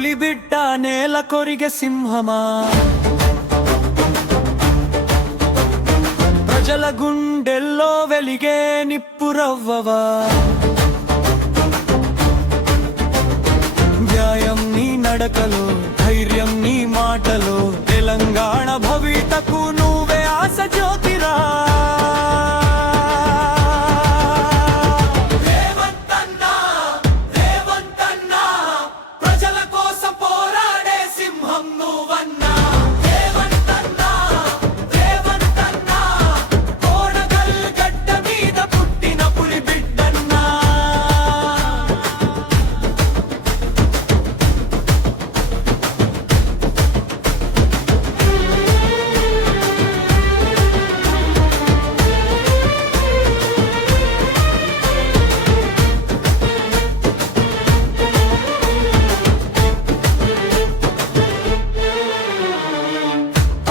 పులిబిడ్డ నేల కొరిగే సింహమా, ప్రజల గుండెల్లో వెలిగే నిప్పురవ్వవా, న్యాయం నీ నడకలో, ధైర్యం నీ మాటలో, తెలంగాణ భవితకు నువ్వే ఆశ జ్యోతిరా.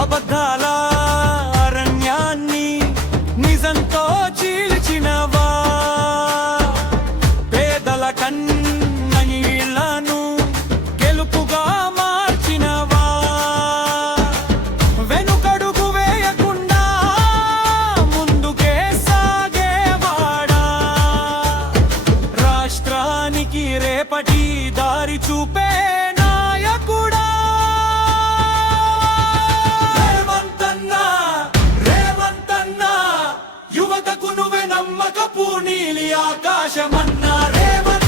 అబద్ధాల అరణ్యాన్ని నిజంతో చీల్చినవా, పేదల కన్నీళ్లను గెలుపుగా మార్చినవా, వెనుకడుగు వేయకుండా ముందుకే సాగేవాడా, రాష్ట్రానికి రేపటి దారి చూపే నాయకుడా. యువతకు నువ్వే నమ్మకపు నీలి ఆకాశమన్నా రేవంత్.